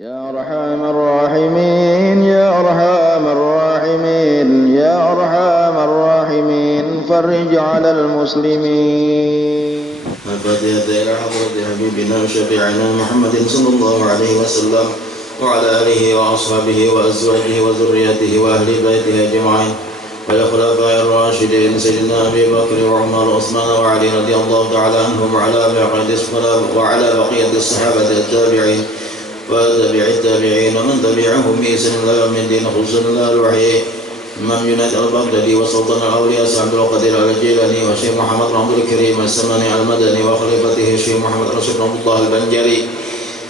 يا أرحم الراحمين يا أرحم الراحمين يا أرحم الراحمين فرج على المسلمين. الفاتحة إلى حضرة حبيبنا وشفيعنا محمد صلى الله عليه وسلم وعلى آله وأصحابه وأزواجه وذريته وأهل بيته أجمعين والخلفاء الراشدين سيدنا أبي بكر وعمر وعثمان وعلي رضي الله تعالى عنهم وعلى بقية الصحابة التابعين وتابع التابعين ومن تبعهم بإحسان إلى يوم الدين خصوصا الوحي إمام جنيد البغدادي وسلطان الأولياء عبد القادر الجيلاني وشيخ محمد بن عبد الكريم السمني المدني وخليفته الشيخ محمد رشيد بن الله البنجري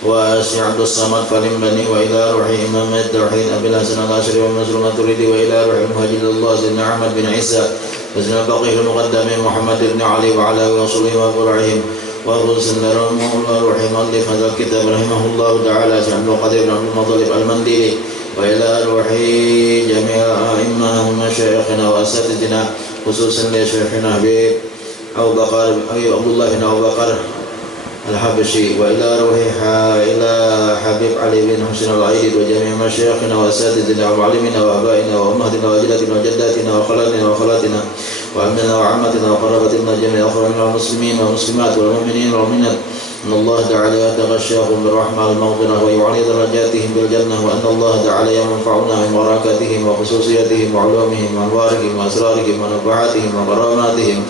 والشيخ عبد الصمد فالمبني وإلى روح إمام التوحيد أبي الحسن الأشعري والمسلم التريدي وإلى روح المهاجر الله سيدنا أحمد بن عيسى وسيدنا البقيع المقدم محمد بن علي وعلى وصولهم وفرعهم وخصوصا روح مؤلف هذا الكتاب رحمه الله تعالى الشيخ عبد القادر بن عبد المطلب المنديلي وإلى روح جميع أئمة ومشايخنا وأساتذتنا خصوصا لشيخنا حبيب أبو بكر عبد الله بن أبو بكر الحبشي وإلى روح إلى حبيب علي بن حسين العيد وجميع مشايخنا وأساتذتنا ومعلمنا وآبائنا وأمهاتنا وجداتنا وجداتنا وخالاتنا وخالاتنا وعمنا وعمتنا وقرابتنا جميع أخواننا المسلمين والمسلمات والمؤمنين والمؤمنات أن الله تعالى يتغشاهم بالرحمة والمغفرة ويعلي درجاتهم بالجنة وأن الله تعالى ينفعنا من بركاتهم وخصوصياتهم وعلومهم وأنوارهم وأسرارهم ونفعاتهم وكراماتهم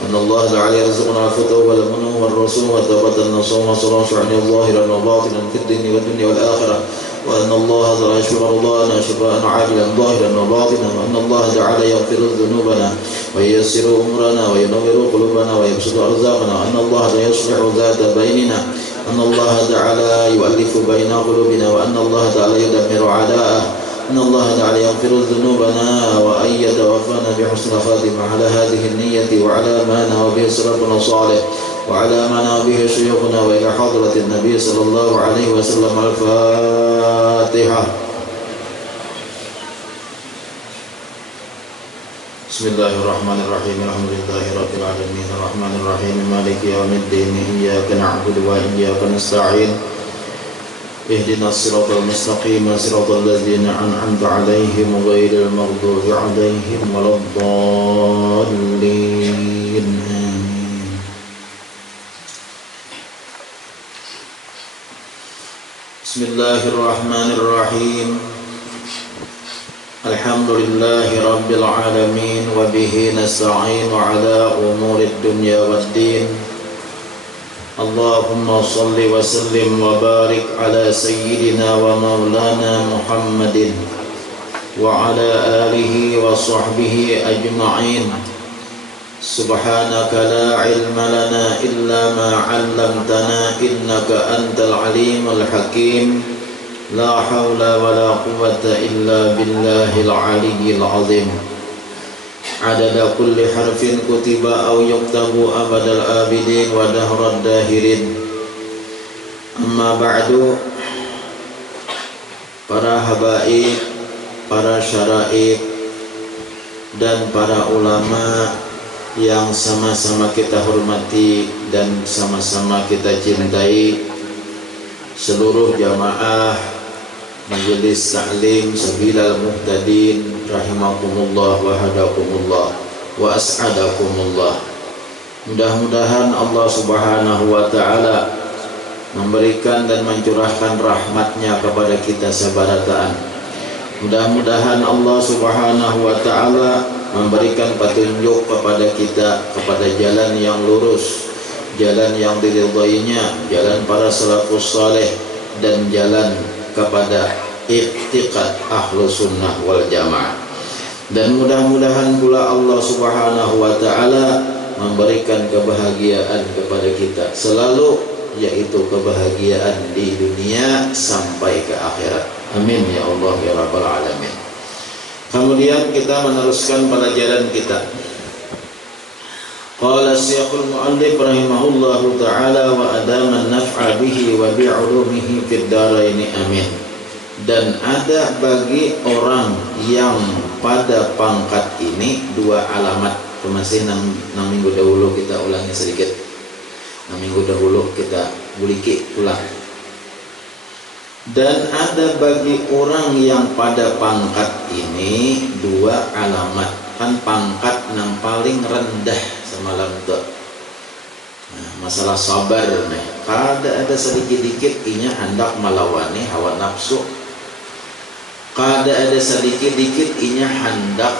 وأن الله تعالى يرزقنا الفتوى والمنو والرسوم والتوبة النصوم والصلاة عنه ظاهرا وباطنا في الدين والدنيا والآخرة وأن الله تعالى يشفي مرضانا شفاء عاجلا ظاهرا وباطنا وأن الله تعالى يغفر ذنوبنا وييسر أمورنا وينور قلوبنا ويبسط أرزاقنا وأن الله تعالى يصلح ذات بيننا أن الله تعالى يؤلف بين قلوبنا وأن الله تعالى يدمر أعداءه أن الله تعالى يغفر ذنوبنا وأن يتوفانا بحسن خاتمة على هذه النية وعلى ما نوى به سلفنا الصالح وعلى ما نوى به شيوخنا وإلى حضرة النبي صلى الله عليه وسلم. الفاتحة. بسم الله الرحمن الرحيم الحمد لله رب العالمين الرحمن الرحيم مالك يوم الدين إياك نعبد وإياك نستعين اهدنا الصراط المستقيم صراط الذين أنعمت عليهم غير المغضوب عليهم ولا الضالين. بسم الله الرحمن الرحيم الحمد لله رب العالمين وبه نستعين على أمور الدنيا والدين. اللهم صل وسلم وبارك على سيدنا ومولانا محمد وعلى آله وصحبه أجمعين. سبحانك لا علم لنا إلا ما علمتنا إنك أنت العليم الحكيم. لا حول ولا قوة إلا بالله العلي العظيم. عدد كل حرف كتب أو يكتب أبد الآبدين ودهر الداهرين. أما بعد. Para habaib, para syaraib, dan para ulama yang sama-sama kita hormati dan sama-sama kita cintai, seluruh jamaah Majelis Ta'lim Sabilal Muhtadin rahimakumullah wa hadakumullah wa as'adakumullah. Mudah-mudahan Allah Subhanahu wa taala memberikan dan mencurahkan rahmatnya kepada kita sebarataan. Mudah-mudahan Allah Subhanahu wa taala memberikan petunjuk kepada kita kepada jalan yang lurus, jalan yang diridhoinya, jalan para salafus saleh, dan jalan kepada i'tiqad ahlus sunnah wal jamaah. Dan mudah-mudahan pula Allah Subhanahu wa taala memberikan kebahagiaan kepada kita selalu, yaitu kebahagiaan di dunia sampai ke akhirat. Amin ya Allah ya rabbal alamin. Kemudian kita meneruskan pelajaran kita. Qala Syekhul Mu'allif rahimahullahu ta'ala wa adama an-naf'a bihi wa bi'ulumihi fid dharaini amin. Dan ada bagi orang yang pada pangkat ini dua alamat. Masih 6 minggu dahulu kita ulangi sedikit. 6 minggu dahulu kita buliki ulang. Dan ada bagi orang yang pada pangkat ini dua alamat. Kan pangkat yang paling rendah semalam tuh. Nah, masalah sabar nih. Kada ada sedikit-dikit inya hendak melawani hawa nafsu. Kada ada sedikit-dikit inya hendak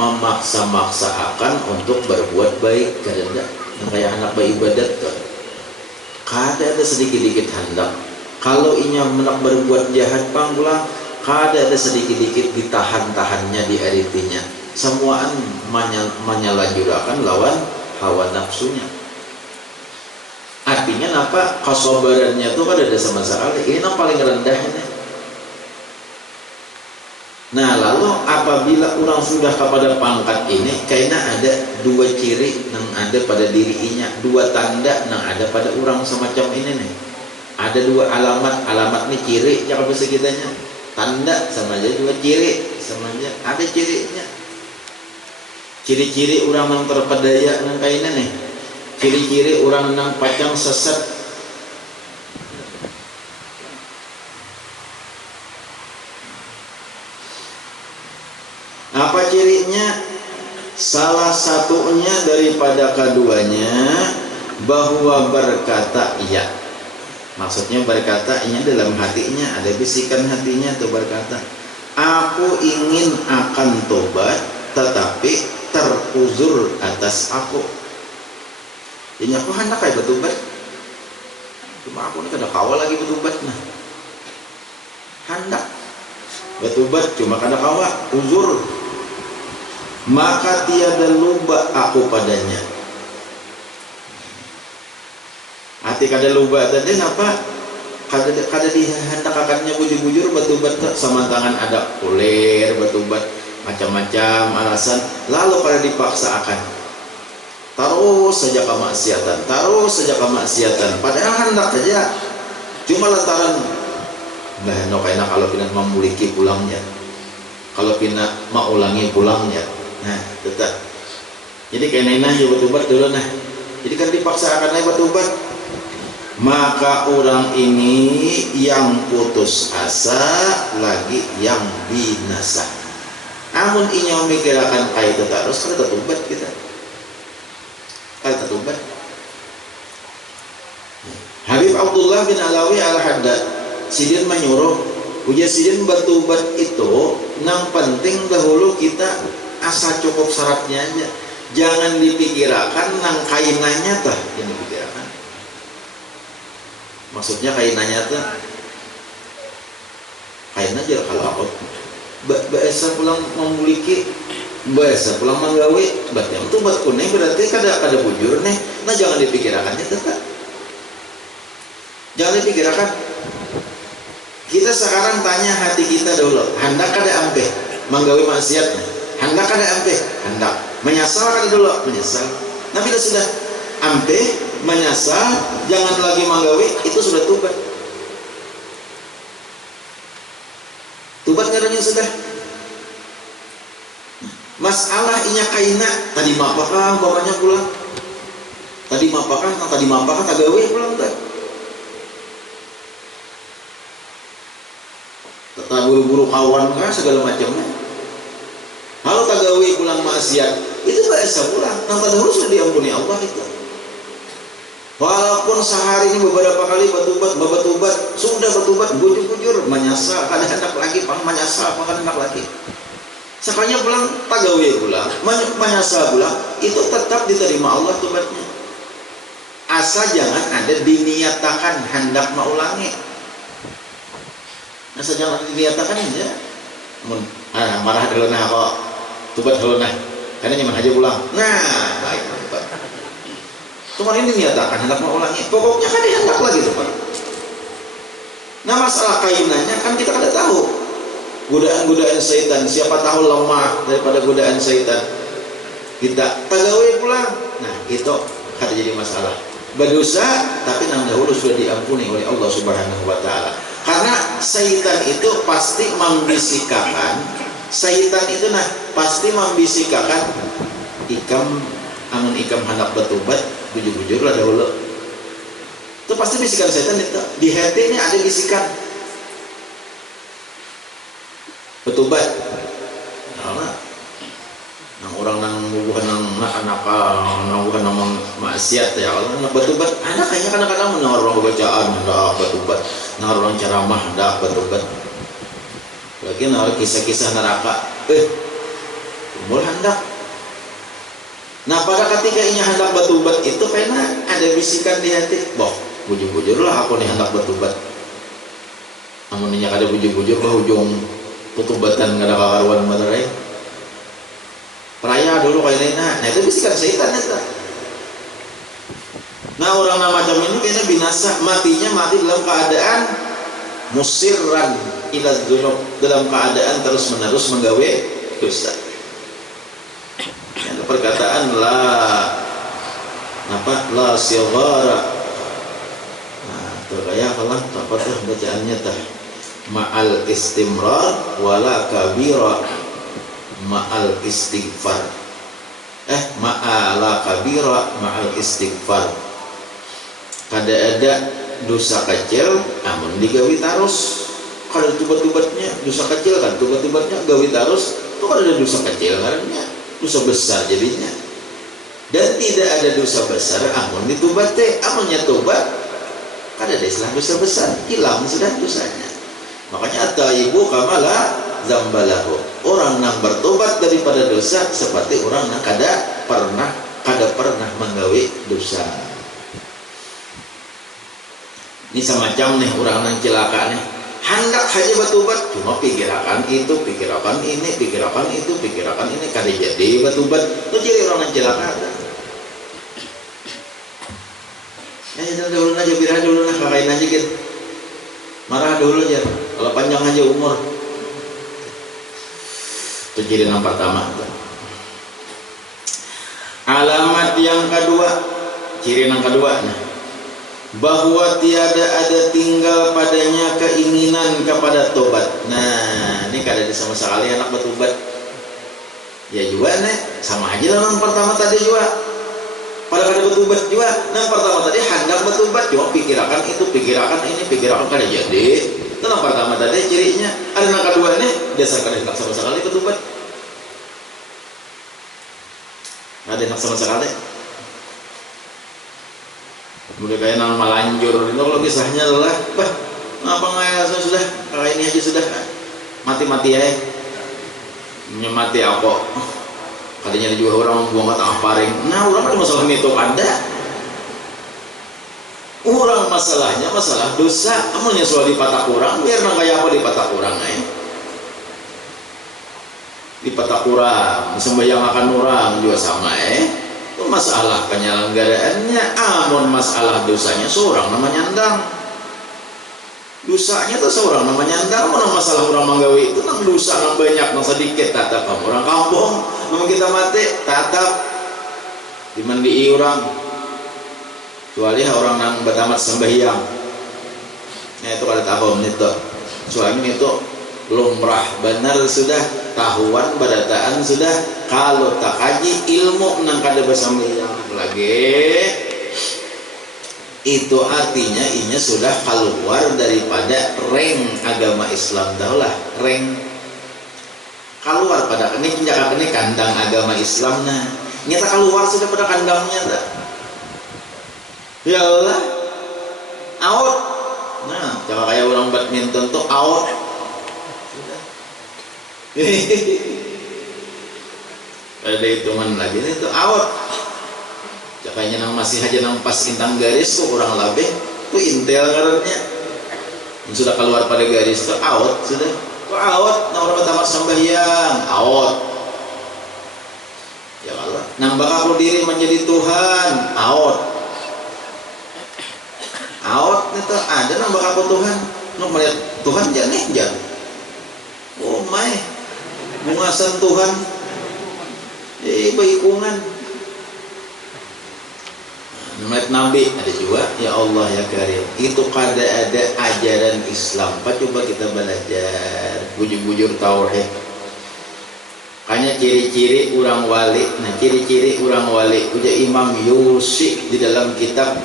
memaksa-maksa akan untuk berbuat baik. Kada ada. Yang kayak anak beribadat tuh. Kada ada sedikit-dikit hendak. Kalau inya menak berbuat jahat panggulang, kada ada sedikit-dikit ditahan-tahannya di aritinya. Semuaan menyalahjurakan lawan hawa nafsunya. Artinya apa? Kesabarannya itu kada ada sama sekali. Ini yang paling rendahnya. Nah, lalu apabila orang sudah kepada pangkat ini, kayaknya ada dua ciri yang ada pada dirinya, dua tanda yang ada pada orang semacam ini nih. Ada dua alamat nih ciri yang bisa kitanya. Tanda sama aja, dua ciri sama aja, ada cirinya. Ciri-ciri orang yang terpedaya yang kayak ini nih. Ciri-ciri orang yang pacang sesat. Apa cirinya? Salah satunya daripada keduanya bahwa berkata iya. Maksudnya berkata ini dalam hatinya, ada bisikan hatinya tuh berkata, aku ingin akan tobat tetapi teruzur atas aku. Ini aku hendak kayak bertobat, cuma aku ini kada kawal lagi bertobat. Nah, hendak bertobat cuma kada kawal, uzur. Maka tiada luba aku padanya. Hati kada luba tadi apa? Kada dihendak akannya bujur-bujur bertobat sama tangan ada kulir bertobat macam-macam alasan, lalu kada dipaksa akan terus saja kemaksiatan, padahal hendak saja, cuma lantaran noh kena kalau pina memiliki pulangnya, kalau pina mau ulangi pulangnya, nah tetap. Jadi kena aja bertobat dulu nah. Jadi kan dipaksa akan bertobat. Maka orang ini yang putus asa lagi yang binasa. Namun inya memikirkan kayak itu terus kada tertobat kita. Kada tertobat. Habib Abdullah bin Alawi Al-Haddad sidin menyuruh ujar sidin bertobat itu yang penting dahulu kita asa cukup syaratnya aja. Jangan dipikirkan nang kainannya tah yang dipikirkan. Maksudnya kainannya tuh kain aja kalau aku bahasa pulang memiliki bahasa pulang menggawe berarti itu buat kuning berarti kada bujur nih. Nah jangan dipikirkannya tetap, jangan dipikirkan. Kita sekarang tanya hati kita dulu, hendak kada ampe menggawe maksiatnya, hendak kada ampe, hendak menyesal kada dulu menyesal. Nah bila sudah ampe menyesal, jangan lagi menggawe, itu sudah tobat. Tobat ngaranya sudah. Masalah inya kaina tadi mapakah bapaknya pulang? Tadi mapakah tagawe pulang tak? Tetap buru-buru kawan kan segala macamnya. Kalau tagawe pulang maksiat, itu bahasa pulang. Nang tadahulu sudah diampuni Allah itu. Walaupun sehari ini beberapa kali bertobat, sudah bertobat, bujur-bujur, menyesal, kada hendak lagi, menyesal, kada hendak lagi. Sekalinya pulang, tagawe pulang, menyesal pulang, itu tetap diterima Allah tobatnya. Asal jangan ada diniatakan hendak mengulangi. Asal jangan diniatakan aja. Marah dulu nah kok, tobat dulu nah, karena nyaman aja pulang. Nah, baik mantap. Cuma ini niatakan hendak mengulangi, pokoknya kan hendak lagi tuh Pak. Nah masalah kainannya kan kita kada tahu godaan-godaan syaitan, siapa tahu lemah daripada godaan syaitan, kita tagawe pulang. Nah itu kada jadi masalah, berdosa tapi nang dahulu sudah diampuni oleh Allah Subhanahu wa Ta'ala. Karena syaitan itu pasti membisikakan, syaitan itu nah pasti membisikakan ikam hendak bertobat, bujur-bujur lah dahulu. Itu pasti bisikan setan itu. Di hati ini ada bisikan. betubat karena nang orang nang bukan nang bukan nang maksiat ya Allah nang betubat ada kayaknya kadang-kadang nang orang bacaan ada betubat nang orang ceramah ada betubat lagi nang kisah-kisah neraka umur hendak. Nah pada ketika ini hendak betubat itu karena ada bisikan di hati boh bujur-bujur lah aku nih hendak betubat namun ini ada bujur-bujur lah ujung betubatan gak ada karuan materai peraya dulu kayak ini nah itu bisikan setan itu. Nah orang macam ini kayaknya binasa matinya mati dalam keadaan musirran ila dzunub dalam keadaan terus menerus menggawe dosa. Yang perkataan la sighara. Nah terkaya kalau apa tuh bacaannya tah ma'al istimrar wala kabira ma'al istighfar ma'ala kabira ma'al istighfar kada ada dosa kecil amun digawi tarus kada tubat-tubatnya dosa kecil kan tubat-tubatnya gawi tarus itu kan ada dosa kecil karena dosa besar jadinya dan tidak ada dosa besar amun ditubat amunnya tubat kada ada istilah dosa besar hilang sudah dosanya makanya at-taibu kamala zambalahu orang yang bertobat daripada dosa seperti orang yang kada pernah menggawe dosa. Ini semacam nih orang yang celaka nih hendak saja bertobat cuma pikirakan itu pikirakan ini kada jadi bertobat itu jadi orang yang celaka dulu aja birah dulu nah kakain aja gitu marah dulu aja kalau panjang aja umur itu ciri yang pertama. Alamat yang kedua ciri yang kedua nah, bahwa tiada ada tinggal padanya keinginan kepada tobat. Nah ini kada sama sekali anak bertobat ya juga nih sama aja lah yang pertama tadi juga pada kada bertobat juga yang pertama tadi hendak bertobat cuma pikirakan itu pikirakan ini pikirakan kada jadi itu yang pertama tadi cirinya. Ada yang kedua nih dasar kada hendak sama sekali bertobat ada yang sama sekali udah kayak nama malanjur itu kalau kisahnya adalah apa nggak sudah kayak ini aja sudah mati-mati ya mati apa katanya juga orang buang ke tengah paring nah orang ada masalah itu ada orang masalahnya masalah dosa amalnya soal di patah kurang biar nang kayak apa di patah kurang di patah kurang sembahyang akan orang juga sama itu masalah penyelenggaraannya amun masalah dosanya seorang namanya nyandang dosanya tuh seorang namanya nyandang mana masalah orang manggawi itu nang dosa nang banyak nang sedikit tatap orang kampung namun kita mati tatap dimandi orang kecuali orang nang bertamat sembahyang nah itu kada tahu itu soalnya itu lumrah benar sudah tahuan badataan sudah kalau tak kaji ilmu nang kada bersambahyang lagi itu artinya inya sudah keluar daripada reng agama Islam daulah reng keluar pada ini penjaga ini kandang agama Islam nah nyata keluar sudah pada kandangnya tak ya Allah out nah cara kayak orang badminton tuh out ada hitungan lagi itu out kayaknya nang masih aja nang pas intang garis tuh orang labeh tuh intel karena sudah keluar pada garis tuh out sudah tuh out nang orang tamat sembahyang out ya Allah nambah aku diri menjadi Tuhan out itu ada nambah aku Tuhan nang melihat Tuhan jangan oh my bungasan Tuhan baikungan Namat Nabi ada juga ya Allah ya Karim itu kada ada ajaran Islam coba kita belajar bujur-bujur tauhid hanya ciri-ciri orang wali nah ciri-ciri orang wali udah Imam Yusi di dalam kitab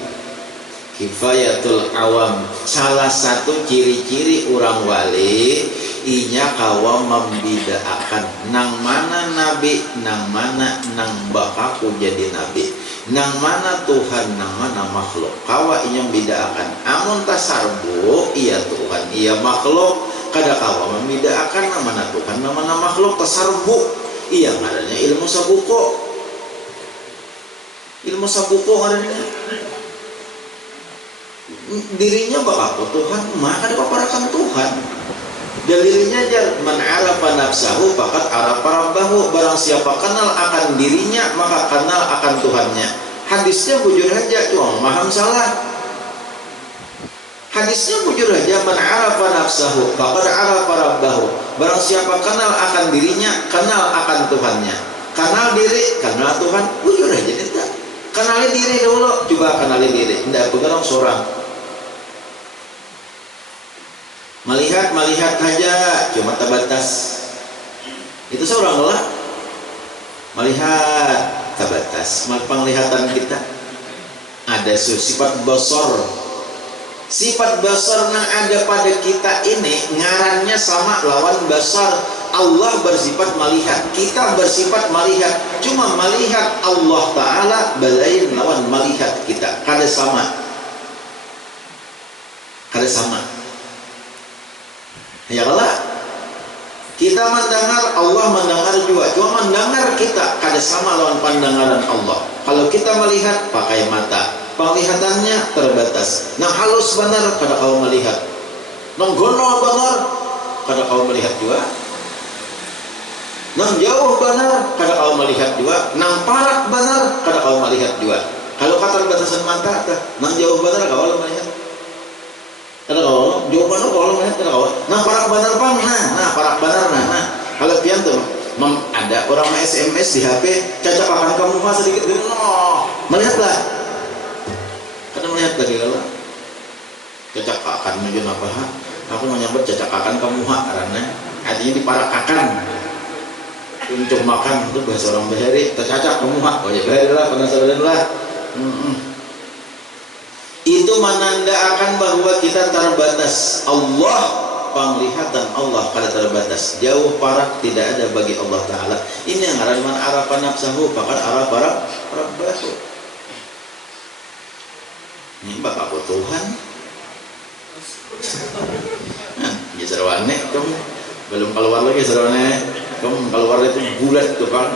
Kifayatul Awam salah satu ciri-ciri orang wali inya kawa membidaakan nang mana nabi, nang mana nang bakaku jadi nabi, nang mana Tuhan, nang mana makhluk, kawa inya membidaakan. Amun tasarbu iya Tuhan iya makhluk, kada kawa membidaakan nang mana Tuhan, nang mana makhluk. Tasarbu iya ngaranya ilmu sabuko, ilmu sabuko ngaranya dirinya bakaku Tuhan, maka ada paparakan Tuhan. Dalilnya aja, man arafa nafsahu faqad arafa rabbahu. Barang siapa kenal akan dirinya maka kenal akan Tuhannya. Hadisnya bujur aja, cuma paham salah. Hadisnya bujur aja, man arafa nafsahu faqad arafa rabbahu. Barang siapa kenal akan dirinya, kenal akan Tuhannya. Kenal diri, kenal Tuhan, bujur aja kita. Kenali diri dulu, coba kenali diri. Tidak begarang seorang. Melihat aja cuma terbatas. Itu seorang lah. Melihat terbatas. Penglihatan kita ada sifat basar. Sifat basar yang ada pada kita ini ngarannya sama lawan basar. Allah bersifat melihat, kita bersifat melihat. Cuma melihat Allah Ta'ala belain lawan melihat kita. Kada sama. Kada sama. Ya Allah, kita mendengar, Allah mendengar juga. Cuma mendengar kita kada sama lawan pandangaran Allah. Kalau kita melihat pakai mata, penglihatannya terbatas. Nah halus benar kada kau melihat. Nang gono benar kada kau melihat juga. Nang jauh benar kada kau melihat juga. Nang parak benar kada kau melihat juga. Kalau keterbatasan mata, nang jauh benar kau melihat. Kada kau, jawaban kalau melihat kada kau. Nah parak benar bang, nah parak benar nah. Kalau pian tuh, ada orang SMS di HP, cacak akan kamu mah sedikit gitu, no, melihatlah. Kada melihat lagi kalau cacak akan menuju apa? Aku menyambut cacak akan kamu mah karena artinya diparakakan untuk makan itu bahasa orang Bahari. Tercacak kamu mah, oh ya Bahari lah, penasaran lah. Itu menandakan bahwa kita terbatas. Allah, penglihatan Allah kada terbatas, jauh parak tidak ada bagi Allah Ta'ala. Ini yang ngaran man arafa nafsahu faqad arafa rabbahu. Ini bak aku Tuhan. Nah, ya sarwane kamu belum keluar lagi sarwane. Kamu keluar itu bulat tuh kan.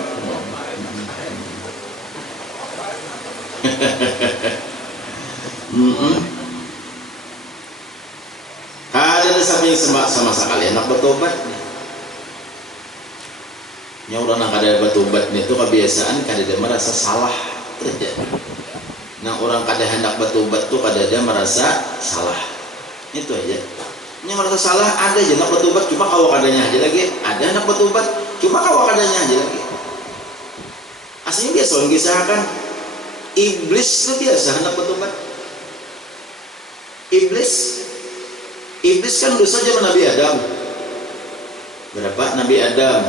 Ada samping sama sekali anak bertobat. Yang orang nak ada bertobat itu kebiasaan kada dia merasa salah terjadi. Nah orang kada hendak bertobat tu kada dia merasa salah. Itu aja. Yang merasa salah ada je nak bertobat cuma kau kadanya aja lagi. Ada nak bertobat cuma kau kadanya aja lagi. Aslinya biasa orang kisahkan iblis tu biasa hendak bertobat. Iblis kan dulu saja Nabi Adam. Berapa? Nabi Adam,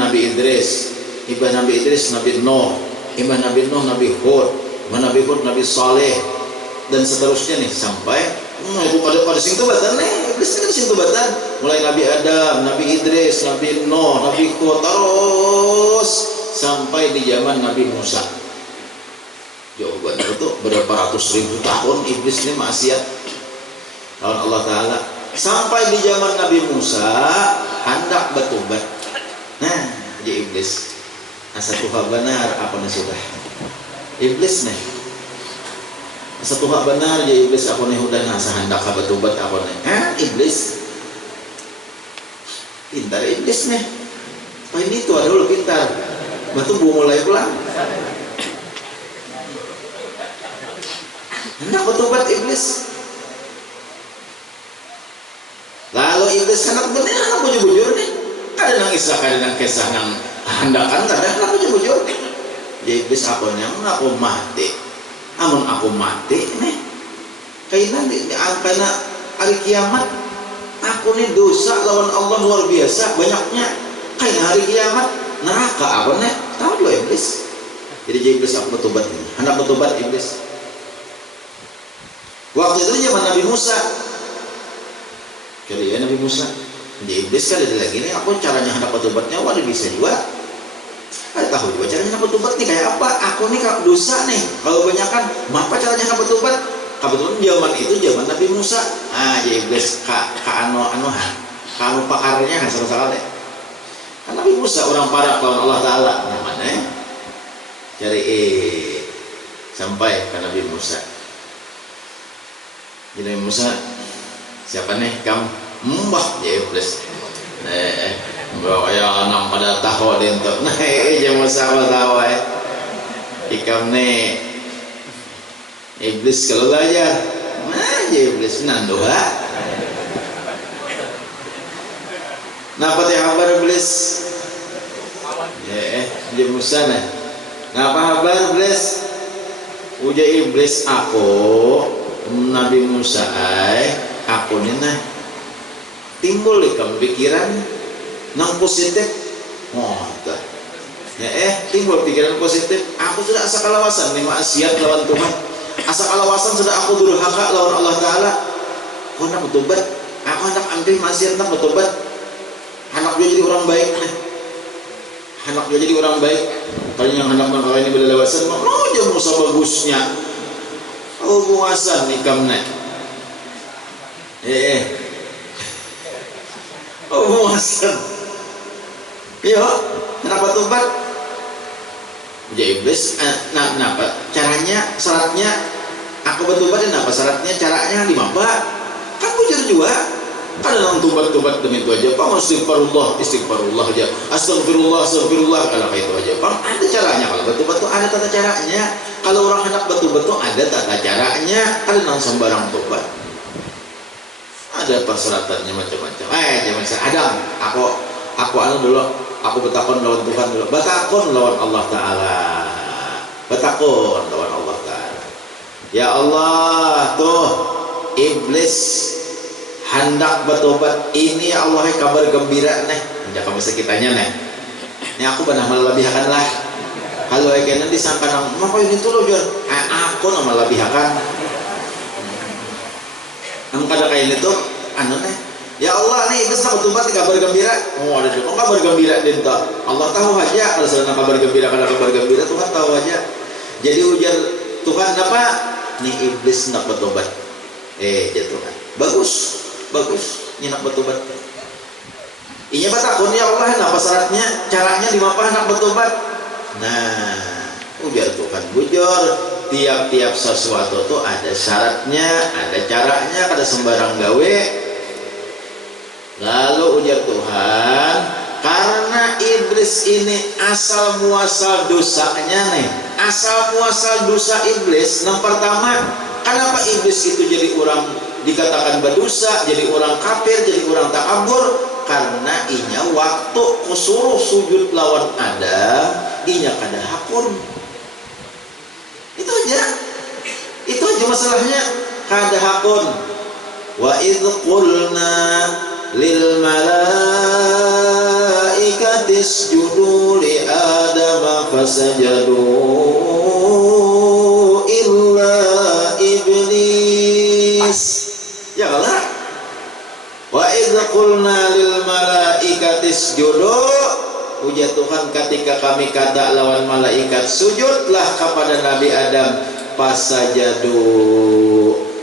Nabi Idris, Iba Nabi Idris, Nabi Nuh, Iba Nabi Nuh, Nabi Hud, Nabi Hud, Nabi Saleh, dan seterusnya nih sampai itu pada sing tubatan nih. Iblis kan sing tubatan. Mulai Nabi Adam, Nabi Idris, Nabi Nuh, Nabi Hud terus sampai di zaman Nabi Musa. Jawaban itu berapa ratus ribu tahun iblis ini maksiat lawan Allah Ta'ala sampai di zaman Nabi Musa hendak bertobat. Nah jadi iblis asa Tuhan benar apa nih sudah iblis nih asa Tuhan benar jadi iblis aku nih udah asa hendak bertobat aku nih iblis pintar iblis nih. Oh ini tuh dulu pintar batu mulai pulang hendak bertobat iblis. Lalu iblis hendak benar hendak bujur-bujur nih. Kada nang isah kada nang kisah nang hendakan kada hendak bujur-bujur. Ya iblis aku nang aku mati. Amun aku mati nih. Kayaknya di angkana hari kiamat aku nih dosa lawan Allah luar biasa banyaknya. Kayak hari kiamat neraka aku nih. Tahu dua iblis. Jadi iblis aku bertobat ini. Hendak bertobat iblis. Waktu itu zaman Nabi Musa Kali ya Nabi Musa di iblis kali ada lagi nih, aku caranya hendak bertobatnya waduh bisa juga. Ada tahu juga caranya hendak bertobat nih kayak apa? Aku nih kalau dosa nih, kalau banyakan, apa caranya hendak bertobat? Kebetulan zaman itu zaman Nabi Musa. Jadi iblis anu pakarnya nggak salah deh. Kan Nabi Musa orang parah lawan Allah Taala, mana ya? Cari sampai ke Nabi Musa. Jadi Nabi Musa, siapa nih kamu? Mbah ya iblis. Bawa ya anak pada tahu dia untuk jangan Musa tahu ikam nih iblis kalau belajar ya iblis nandoha. Napa teh kabar iblis? Dia Musa nih. Napa kabar iblis? Uja iblis aku Nabi Musa aku nih nah timbul di pikiran nang positif timbul pikiran positif. Aku sudah asa kalawasan nih maksiat lawan Tuhan, asa kalawasan sudah aku durhaka lawan Allah Ta'ala. Aku hendak bertobat, aku hendak ambil maksiat, hendak bertobat, hendak dia jadi orang baik nih, hendak dia jadi orang baik. Kalau yang hendak mengkawin ini berlewasan dia musa bagusnya buasan nikam nih buasan. Iya, kenapa tobat? Jadi iblis, kenapa? Caranya, syaratnya, aku bertobat dan apa syaratnya, caranya di mana? Kan bujur juga. Kan dalam tobat demi itu aja, Pak. Istighfarullah aja. Astagfirullah. Kalau kayak itu aja, Pak. Ada caranya. Kalau bertobat tuh ada tata caranya. Kalau orang hendak bertobat tuh ada tata caranya. Kan dalam sembarang tobat ada persyaratannya macam-macam. Jangan saya Adam, aku dulu. Aku bertakon lawan Tuhan dulu. Bertakon lawan Allah Ta'ala. Bertakon lawan Allah Ta'ala. Ya Allah, tuh iblis hendak bertobat. Ini ya Allah kabar gembira nih. Jangan bahasa kitanya nih. Ini aku benar melebihkan lah. Kalau kayaknya disangka nang, maka ini tuh loh John. Aku nama melebihkan. Nang kada kayak itu, nih. Ya Allah nih iblis nak bertobat di kabar gembira. Ada juga kabar gembira dinta. Allah tahu aja kalau sedang kabar gembira Tuhan tahu aja. Jadi ujar Tuhan apa? Nih iblis nak bertobat. Tuhan. Bagus. Ini nak bertobat. Inya batakun ya Allah apa syaratnya? Caranya di mana nak bertobat? Nah, ujar Tuhan bujur. Tiap-tiap sesuatu tuh ada syaratnya, ada caranya, kada sembarang gawe. Lalu ujar Tuhan, karena iblis ini asal muasal dosanya nih, asal muasal dosa iblis. Yang pertama, kenapa iblis itu jadi orang dikatakan berdosa, jadi orang kafir, jadi orang takabur? Karena inya waktu kusuruh sujud lawan Adam, inya kada hakun. Itu aja masalahnya, kada hakun. Wa idh qulna lil malaikati isjudu li adama fasajadu illa iblis. Ya Allah. Wa idh qulna lil malaikati isjudu, ujar Tuhan ketika kami kata lawan malaikat sujudlah kepada Nabi Adam, fasajadu.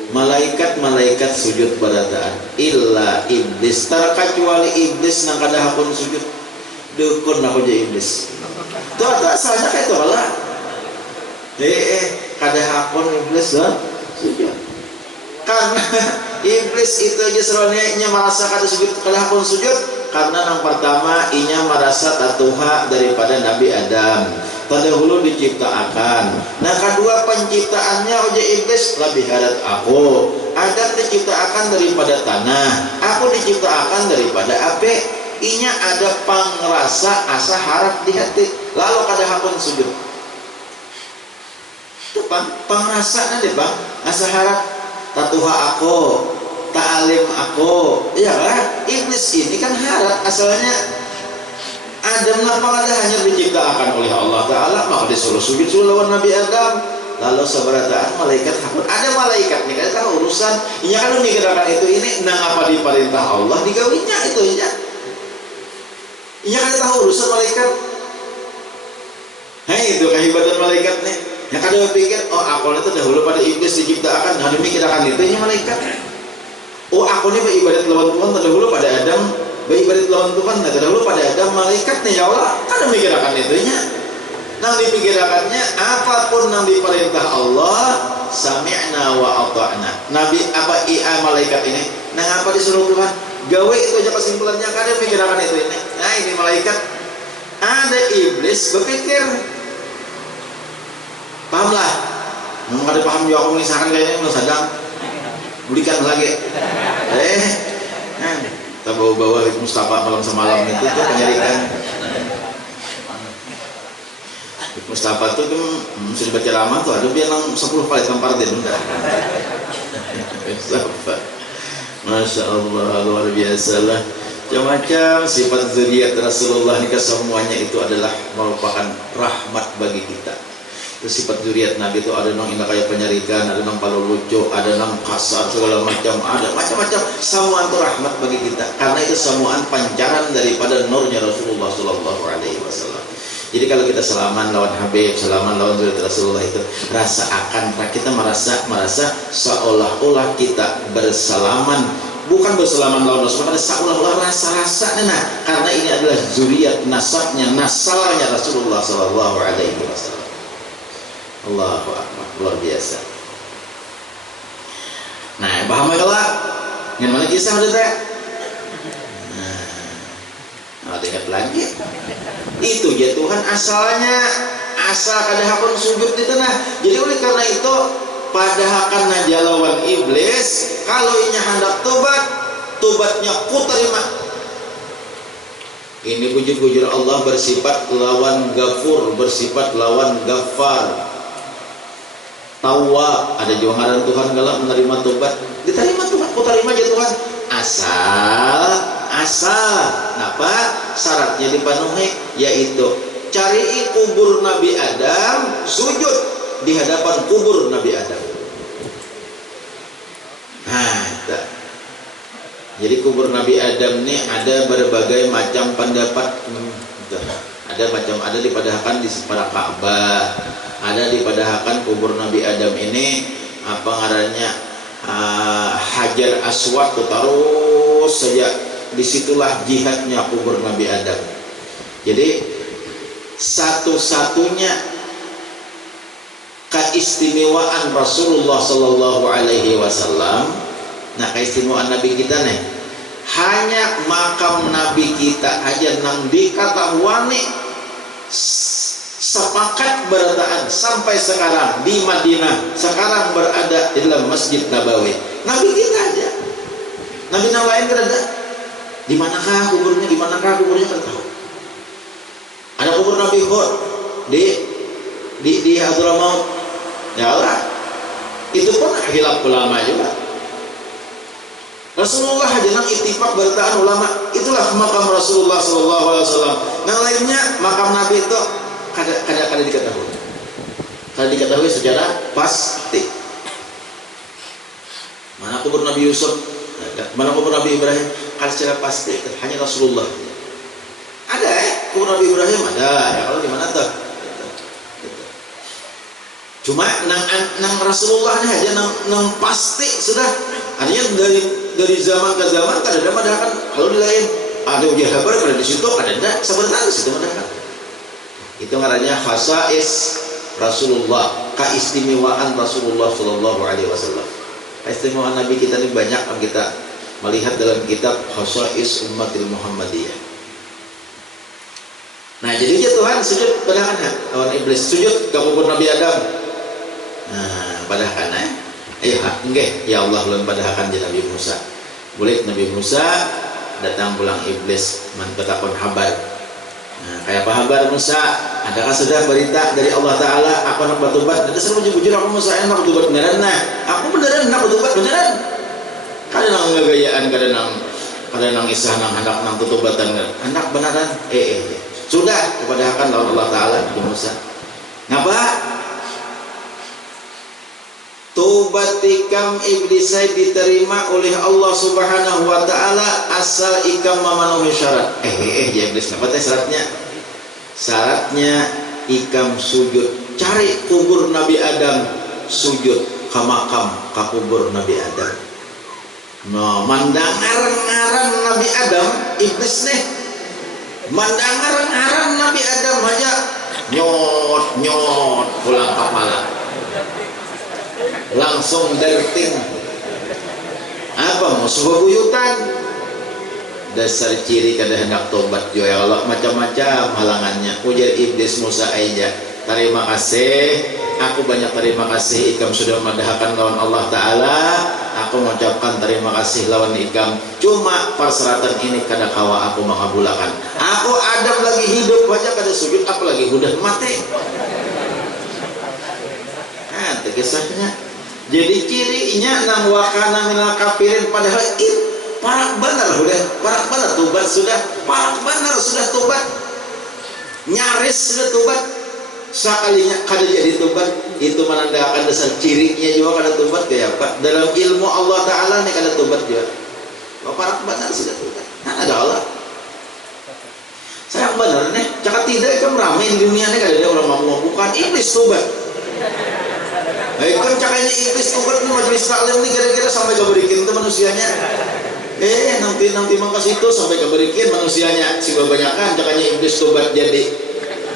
Malaikat sujud pada taat illa iblis, terkecuali iblis nang kada hakun sujud. Dukun aku jadi iblis. Tuh asalnya kayak itu lah. Kada hakun iblis sujud. Karena iblis itu aja seronanya merasa kada sujud, kada hakun sujud. Karena yang pertama inya merasa tatuha daripada Nabi Adam. Terdahulu diciptakan. Nah kedua penciptaannya uja iblis lebih hadat aku. Adam diciptakan daripada tanah, aku diciptakan daripada api. Inya ada pangrasa asa harap di hati. Lalu kada hakun sujud. Itu pangrasa nanti bang, asa harap tatuha aku, ta'alim aku. Iya lah, iblis ini kan harap asalnya. Adam napa ada hanya diciptakan oleh Allah Ta'ala, maka disuruh sujud lawan Nabi Adam. lalu sabarataan malaikat hakun ada malaikat nih kan urusan nya kan mikirakan itu ini nang apa diperintah Allah digawinya itu nya kan tahu urusan malaikat. Hei itu kehebatan malaikat nih yang kadang pikir oh aku itu dahulu pada iblis diciptakan nah dimikirakan itu nya malaikat. Oh aku ini beribadat lawan Tuhan terdahulu pada Adam beribadat lawan Tuhan terdahulu pada Adam malaikat nih ya Allah kan mikirakan itu nya. Nang dipikirakannya apapun yang diperintah Allah sami'na wa ata'na. Nabi apa malaikat ini nang apa disuruh Tuhan gawe itu aja kesimpulannya kada pikirakan itu ini. Nah ini malaikat ada iblis berpikir pahamlah nang kada paham juga aku misalkan kayaknya udah sadang belikan lagi kita bawa-bawa Mustafa malam semalam itu tuh penyarikan Mustafa tuh sudah baca lama tuh ada bilang 10 kali tampar dia enggak. Masya Allah luar biasa lah macam-macam sifat zuriat Rasulullah ini semuanya itu adalah merupakan rahmat bagi kita. Terus sifat zuriat Nabi itu ada yang indah kayak penyarikan, ada yang palu lucu, ada yang kasar segala macam, ada macam-macam. Semua itu rahmat bagi kita karena itu semuaan pancaran daripada nurnya Rasulullah Sallallahu Alaihi Wasallam. Jadi kalau kita salaman lawan Habib, salaman lawan Rasulullah itu kita merasa seolah-olah kita bersalaman, bukan bersalaman lawan Rasulullah, seolah-olah rasa-rasa karena ini adalah zuriat nasabnya, nasalnya Rasulullah Sallallahu Alaihi Wasallam. Allahu Akbar, luar biasa. Nah, paham kalau yang mana kisah udah tak? Nah, ingat lagi. Itu ya Tuhan asalnya asal kadahapun sujud di tanah. Jadi oleh karena itu padahal jalawan iblis kalau inya hendak tobatnya ku terima. Ini bujur-bujur Allah bersifat lawan Ghafur, bersifat lawan Ghaffar. Tawwab, ada juga ngaran Tuhan kalau menerima tobat diterima Tuhan, ku terima aja Tuhan asal apa syaratnya dipenuhi, yaitu cari kubur Nabi Adam, sujud di hadapan kubur Nabi Adam. Nah, jadi kubur Nabi Adam ini ada berbagai macam pendapat. Ada dipadahkan di separah Ka'bah, ada dipadahkan kubur Nabi Adam ini apa ngarannya Hajar Aswad terus saja disitulah jihadnya kubur Nabi Adam. Jadi satu-satunya keistimewaan Rasulullah Sallallahu Alaihi Wasallam, nah keistimewaan Nabi kita nih hanya makam Nabi kita aja nang dikatahuani sepakat berataan sampai sekarang di Madinah, sekarang berada di dalam Masjid Nabawi. Nabi kita aja, Nabi yang lain berada di manakah kuburnya? Di manakah kuburnya kan tahu. Ada kubur Nabi Hud di Hadramaut. Ya Allah, itu pun khilaf ulama juga. Rasulullah aja nang ittifaq berataan ulama, itulah makam Rasulullah Sallallahu Alaihi Wasallam. Yang lainnya makam Nabi itu kada diketahui. Kada diketahui secara pasti. Mana kubur Nabi Yusuf? Mana kubur Nabi Ibrahim? Kada secara pasti. Hanya Rasulullah. Ada kubur Nabi Ibrahim ada. Ya kalau di mana tuh? Cuma nang Rasulullah aja nang pasti sudah. Artinya dari zaman ke zaman kada ada madahakan. Kalau di lain ada ujian kabar pada di situ ada enggak sebenarnya di situ madahakan. Itu ngarannya khasais Rasulullah, keistimewaan Rasulullah Sallallahu Alaihi Wasallam. Keistimewaan Nabi kita ini banyak yang kita melihat dalam kitab Khasais Ummatil Muhammadiyah. Nah jadi ya Tuhan sujud pada lawan iblis, sujud ke kubur Nabi Adam. Nah pada enggak ya Allah belum pada Nabi Musa. Boleh Nabi Musa datang pulang iblis mentakon habar. Nah, kayak apa kabar Musa? Adakah sudah berita dari Allah Ta'ala aku nak bertobat? Dan saya bujur aku Musa nak bertobat beneran. Nah, aku beneran nak bertobat beneran. Kadang nang ngegayaan, kadang nang isah nang hendak nang tutubatan hendak beneran. Sudah kepada akan lawan Allah Ta'ala Nabi Musa. Ngapa? tobat ikam iblis diterima oleh Allah Subhanahu wa taala asal ikam memenuhi syarat. Ya iblis apa teh syaratnya? Syaratnya ikam sujud cari kubur Nabi Adam, sujud ka makam ka kubur Nabi Adam. No, mandangar-ngaran Nabi Adam iblis nih. Mandangar-ngaran Nabi Adam aja nyot pulang kepala. Langsung derting. Apa musuh buyutan? Dasar ciri kada hendak tobat jo ya Allah, macam-macam halangannya. Ujar iblis Musa aja, terima kasih, aku banyak terima kasih ikam sudah mendahkan lawan Allah Ta'ala. Aku mengucapkan terima kasih lawan ikam, cuma persyaratan ini kada kawa aku mengabulakan. Aku Adam lagi hidup aja kada sujud, apalagi udah mati. Nah, kisahnya. Jadi cirinya nang wakana minal kafirin, padahal parak benar udah, parak benar tobat sudah, parak benar sudah tobat, nyaris sudah tobat, sekalinya kada jadi tobat, itu menandakan dasar cirinya juga kada tobat kayak apa? Dalam ilmu Allah Taala nih kada tobat juga, parak benar sudah tobat. Nah ada Allah, sayang benar nih, cakap tidak kan ramai di dunia nih kada ada orang mampu bukan iblis tobat. Ayo kan cakapnya iblis tobat nih majelis taklim nih kira-kira sampai keberikin itu manusianya. Nanti mangkas itu sampai keberikin manusianya si kebanyakan cakapnya iblis tobat jadi.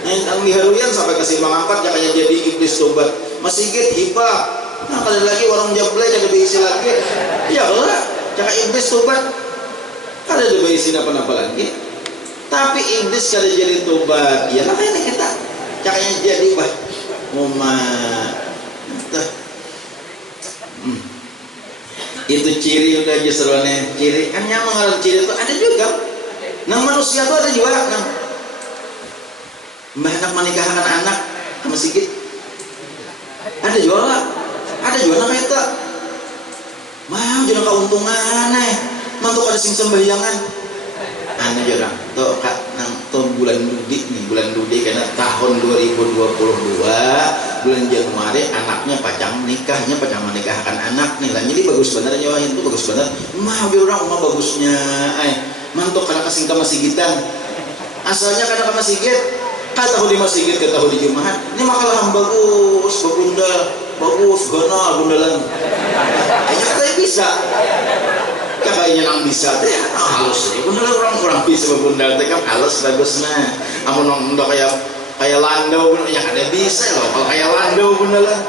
Yang diharuyan sampai ke Simpang 4 cakapnya jadi iblis tobat. Masih git hibah. Nah kada lagi warung jablay kada diisi lagi. Ya Allah, cakap iblis tobat. Kada ada diisi apa-apa lagi. Tapi iblis kada jadi tobat. Ya makanya kita cakapnya jadi bah. Itu ciri udah justruannya ciri kan yang mengalami ciri itu ada juga nang manusia itu ada juga nang mbah anak menikahkan anak sama sikit ada juga nang kayak itu mau jadi keuntungan mantuk ada sing sembahyangan aneh juga tuh kak nang tuh bulan Dudi karena tahun 2022 bulan Januari anaknya pacang menikahkan anak nih lah, jadi bagus bener nyawa itu bagus bener mah orang mah bagusnya mantuk karena kasing masih gitan asalnya karena masih git kata di masjid kata di Jumat ini makalah bagus bagundal bagus gana gundalan kata bisa kayaknya nang bisa teh halus ya bener orang bisa bagundal teh kan halus bagus nah amun ndak kayak landau ya ada bisa loh kalau kayak landau beneran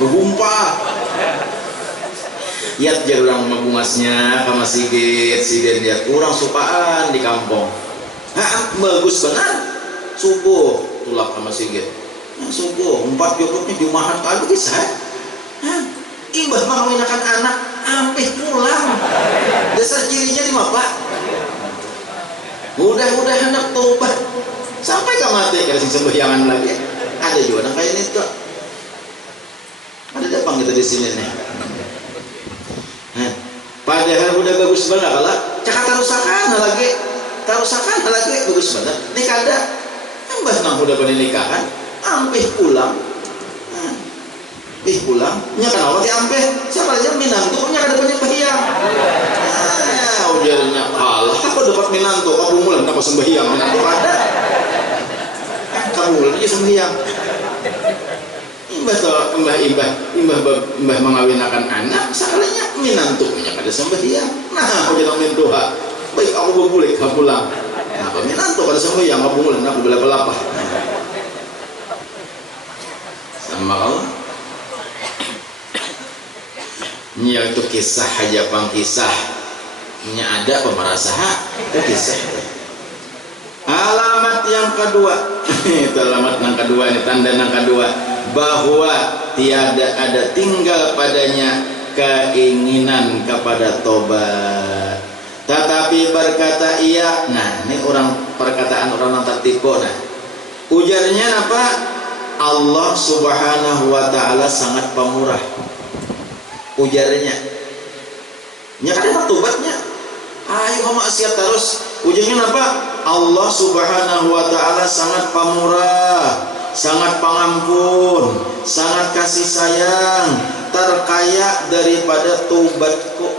bergumpah lihat jar orang mabungasnya sama sigit lihat orang supaan di kampung bagus benar subuh tulak sama sigit subuh 4 jokotnya jumahan kali bisa ibah mengawinkan anak ampih pulang dasar cirinya di Pak mudah-mudahan hendak tobat sampai ke mati kada sing sembahyangan lagi ada juga orang kayak itu ada dapang kita di sini nih padahal udah bagus banget kalau cakap tarusakan lagi bagus banget nih kada mbah nang udah pernikahan ampih pulang nya kenapa ti ampih siapa aja minantu nya kada banyak bahyang ujarnya kalah aku dapat minantu aku mulan tak sembahyang minantu ada kamu mulan aja sembahyang mbah mengawinkan anak sekalinya minantunya kada sembahyang nah aku jangan mintuha baik aku boleh pulang nah aku minantu kada sembahyang aku mulan aku bela pelapah sama Allah itu kisah aja kisahnya ada pemerasahan kisah alamat yang kedua itu alamat yang kedua ini tanda yang kedua bahwa tiada ada tinggal padanya keinginan kepada tobat tetapi berkata iya. Nah ini perkataan orang yang tertipu. Nah ujarnya apa? Allah Subhanahu wa ta'ala sangat pemurah ujarnya nya kan tobatnya ayo maksiat terus ujarnya apa? Allah Subhanahu wa ta'ala sangat pemurah sangat pengampun, sangat kasih sayang, terkaya daripada tubatku.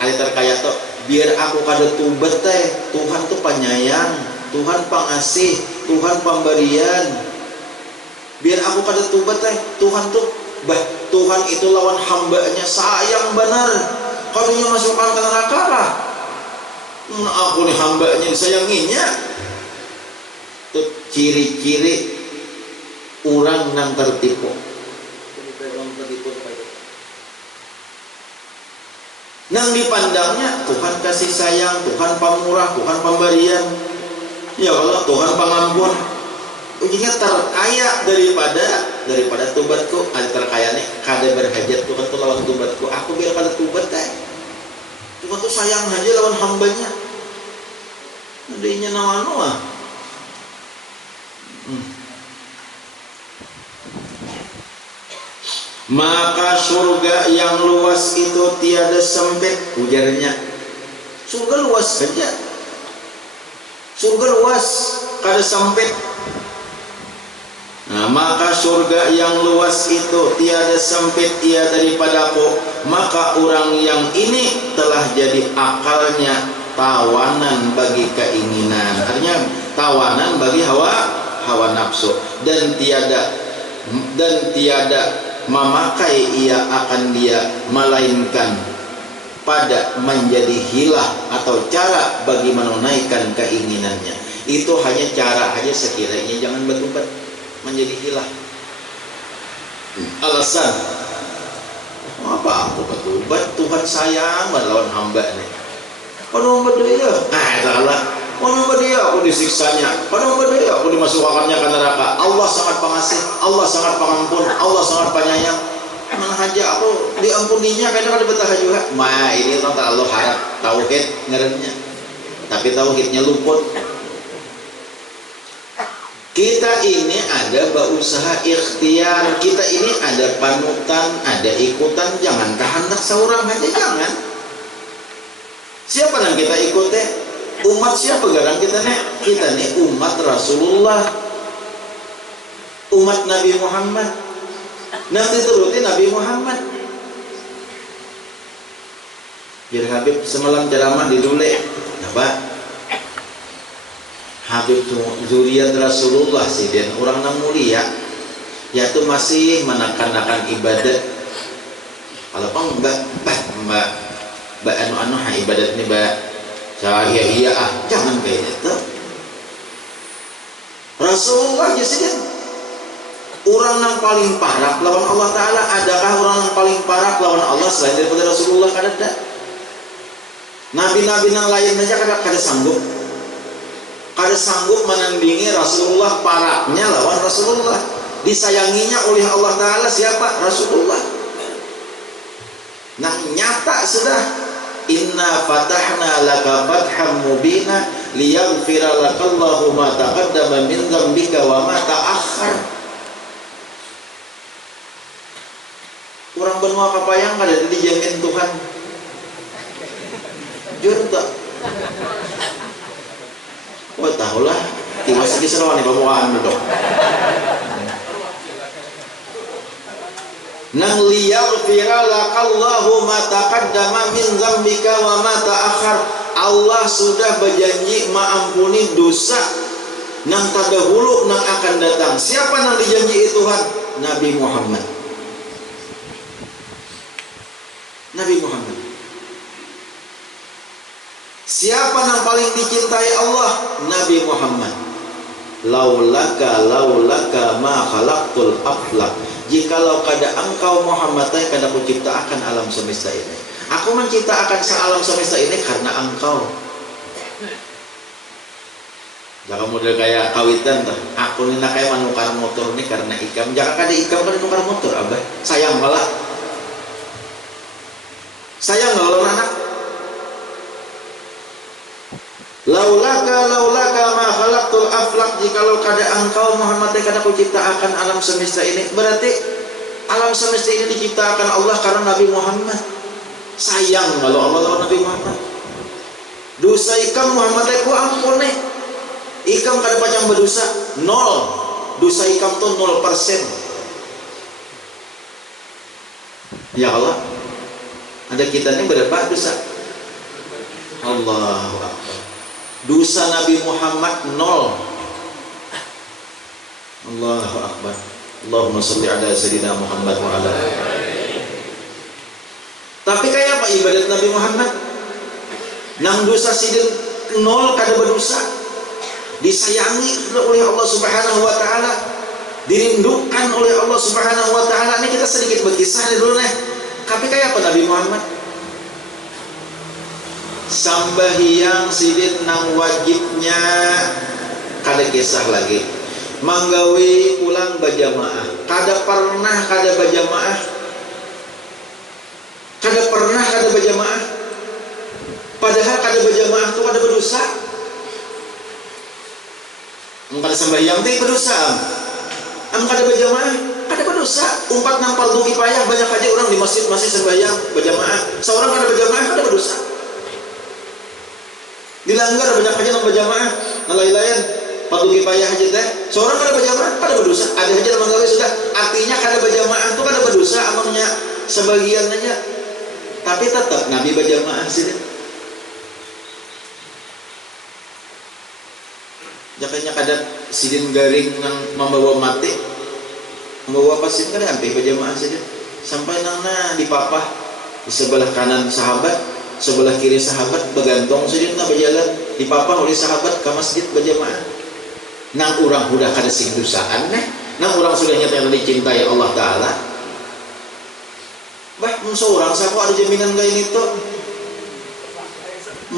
Ari terkaya tuh biar aku kada tubat teh, Tuhan tuh penyayang, Tuhan pengasih, Tuhan pemberian. Biar aku kada tubat teh, Tuhan tuh Tuhan itu lawan hambanya sayang benar. Kadunya masukkan ke neraka lah. Aku nih hambanya disayanginya. Itu ciri-ciri orang yang tertipu. Yang dipandangnya Tuhan kasih sayang, Tuhan pemurah, Tuhan pemberian. Ya Allah, Tuhan pengampun. Ujungnya terkaya daripada tubatku. Ada terkaya nih, kada berhajat Tuhan tuh lawan tubatku. Aku biar kada tubat teh. Tuhan tuh sayang aja lawan hambanya. Adanya nama. Maka surga yang luas itu tiada sempit, ujarnya. Surga luas saja. Surga luas, kada sempit. Nah, maka surga yang luas itu tiada sempit ia daripadaku. Maka orang yang ini telah jadi akalnya tawanan bagi keinginan. Artinya tawanan bagi hawa nafsu, dan tiada memakai ia akan dia, melainkan pada menjadi hilah atau cara bagi menunaikan keinginannya. Itu hanya cara aja sekiranya, jangan berubat menjadi hilah. Alasan apa aku berubat? Tuhan sayang melawan hamba nih. Kalau hamba dia, salah. Kalau hamba dia aku disiksanya. Kalau hamba dia aku dimasukkannya ke neraka. Allah sangat pengasih, Allah sangat pengampun, Allah sangat penyayang. Mana aja aku diampuninya, kadang ada betah juga. Ini orang terlalu harap tauhid ngerenya, tapi tauhidnya luput. Kita ini ada berusaha ikhtiar, kita ini ada panutan, ada ikutan. Jangan kehendak seorang aja, jangan. Siapa yang kita ikuti? Umat siapa garang kita nih? Kita nih umat Rasulullah, umat Nabi Muhammad. Nanti turuti Nabi Muhammad. Biar Habib semalam ceramah di Dule, apa? Habib zuriat Rasulullah sih, dan orang yang mulia, yaitu masih menekan-nekan ibadat. Kalau mbak anu ibadat nih mbak saya jangan kayak itu. Rasulullah jadi orang yang paling parah lawan Allah Ta'ala. Adakah orang yang paling parah lawan Allah selain daripada Rasulullah? Kada. Nabi-nabi yang lain aja kada sanggup menandingi Rasulullah parahnya lawan Rasulullah. Disayanginya oleh Allah Ta'ala siapa? Rasulullah. Nah nyata sudah, inna fatahna laka fatham mubina liyaghfira lakallahu ma taqaddama min dzambika wa ma ta'akhkhar. Orang benua kapayang kada dijamin Tuhan. Jujur tak? Wah tahulah, tiba segi serawan nih pembukaan dulu. Nang liyaghfira lakallahu ma taqaddama min dzambika wa ma ta'akhkhar. Allah sudah berjanji mengampuni dosa nang terdahulu nang akan datang. Siapa nang dijanji Tuhan? Nabi Muhammad. Nabi Muhammad. Siapa yang paling dicintai Allah? Nabi Muhammad. Laulaka ma khalaqtul aflaq. Jikalau kada engkau Muhammad kada kuciptakan alam semesta ini. Aku menciptakan alam semesta ini karena engkau. Jangan model kayak kawitan tuh. Aku ini kayak manukar motor ini karena ikam. Jangan kada ikam kada nukar motor, abah. Sayang malah. Sayang kalau anak. Laulaka ma khalaqtul aflaq. Jikalau kada engkau Muhammad kada kuciptakan alam semesta ini, berarti alam semesta ini diciptakan Allah karena Nabi Muhammad. Sayang kalau Allah lawan Nabi Muhammad. Dosa ikam Muhammad ku ampune. Ikam kada pacang berdosa, nol. dosa ikam tuh 0%. Ya Allah, ada kita ini berapa dosa? Allahu Akbar. Dosa Nabi Muhammad 0. Allahu Akbar. Allahumma sholli ala sayyidina Muhammad wa ala alihi. Tapi kayak apa ibadat Nabi Muhammad? Nang dosa sidin 0 kada berdosa. Disayangi oleh Allah Subhanahu wa taala, dirindukan oleh Allah Subhanahu wa taala. Ini kita sedikit berkisah dulu nih. Tapi kayak apa Nabi Muhammad? Sambahyang sidin nang wajibnya kada kisah lagi. Manggawi ulang berjamaah. Kada pernah kada berjamaah. Kada pernah kada berjamaah. Padahal kada berjamaah itu kada berdosa. Kada sembahyang teh berdosa. Kada berjamaah kada berdosa. Umpat nang fardu kifayah banyak aja orang di masjid masih sembahyang berjamaah. Seorang kada berjamaah kada berdosa. Dilanggar banyak aja nang berjamaah. Nalain-lain fardu kifayah aja teh. Seorang kada berjamaah kada berdosa. Ada aja nang gawe sudah. Artinya kada berjamaah itu kada berdosa amangnya sebagian aja. Tapi tetap Nabi berjamaah sih. Jakanya kada sidin garing nang membawa mati, membawa pasien kada sampai berjamaah saja. Sampai nangna di papah di sebelah kanan sahabat, sebelah kiri sahabat bergantung sidin na berjalan di papah oleh sahabat ke masjid berjamaah. Nang urang udah kada sing dosaan nang urang sudah nyata dicintai Allah taala. Bah, seorang sako ada jaminan kayak itu.